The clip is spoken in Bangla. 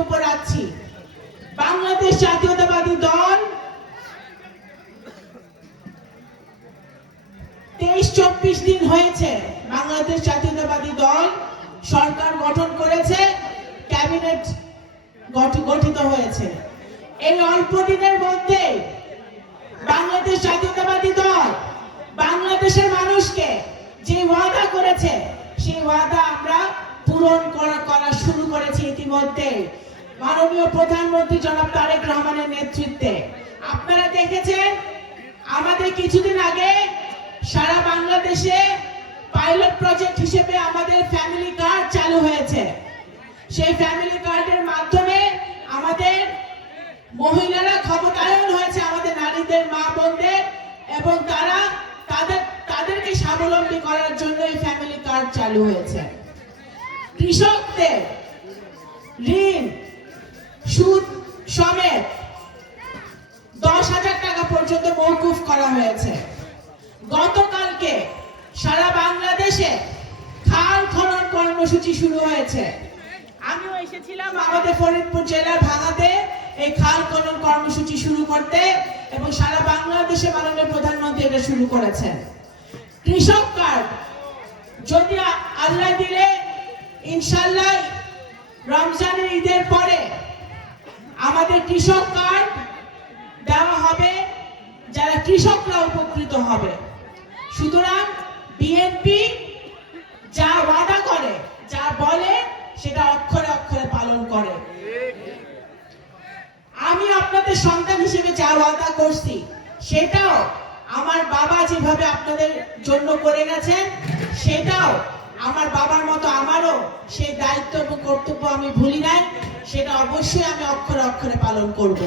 বক্তব্য রাখছি। বাংলাদেশ জাতীয়তাবাদী দল 23-24 দিন হয়েছে বাংলাদেশ জাতীয়তাবাদী দল সরকার গঠন করেছে, ক্যাবিনেট গঠিত হয়েছে। এই অল্প দিনের মধ্যে বাংলাদেশ জাতীয়তাবাদী দল বাংলাদেশের মানুষকে যে ওয়াদা করেছে সেই ওয়াদা আমরা পূরণ করা শুরু করেছি ইতিমধ্যে মাননীয় প্রধানমন্ত্রী জনাব তারেক রহমানের নেতৃত্বে। আপনারা দেখেছেন আমাদের কিছুদিন আগে সারা বাংলাদেশে পাইলট প্রজেক্ট হিসেবে আমাদের ফ্যামিলি কার্ড চালু হয়েছে। সেই ফ্যামিলি কার্ডের মাধ্যমে আমাদের মহিলারা ক্ষমতায়ন হয়েছে, আমাদের নারীদের, মা বোনদের, এবং তাদেরকে স্বাবলম্বী করার জন্য এই ফ্যামিলি কার্ড চালু হয়েছে। কৃষকদের ঋণ সুদ সমেত 10,000 টাকা পর্যন্ত মওকুফ করা হয়েছে। গতকালকে সারা বাংলাদেশে খাল খনন কর্মসূচি শুরু হয়েছে। আমিও এসেছিলাম আমাদের ফরিদপুর জেলার ভাঙাতে এই খাল খনন কর্মসূচি শুরু করতে, এবং সারা বাংলাদেশে মাননীয় প্রধানমন্ত্রী এটা শুরু করেছেন। কৃষক কার্ড যদি আল্লাহ দিলে ইনশাআল্লাহ রমজানের ঈদের পরে আমাদের কৃষক কার্ড দেওয়া হবে, যারা কৃষকরা উপকৃত হবে। সুতরাং বিএনপি যা ওয়াদা করে, যা বলে, সেটা অক্ষরে অক্ষরে পালন করে। আমি আপনাদের সন্তান হিসেবে যা ওয়াদা করছি সেটাও আমার বাবা যেভাবে আপনাদের জন্য করে গেছেন, সেটাও আমার বাবার মতো আমারও সেই দায়িত্ব এবং কর্তব্য আমি ভুলি নাই। সেটা অবশ্যই আমি অক্ষরে অক্ষরে পালন করব।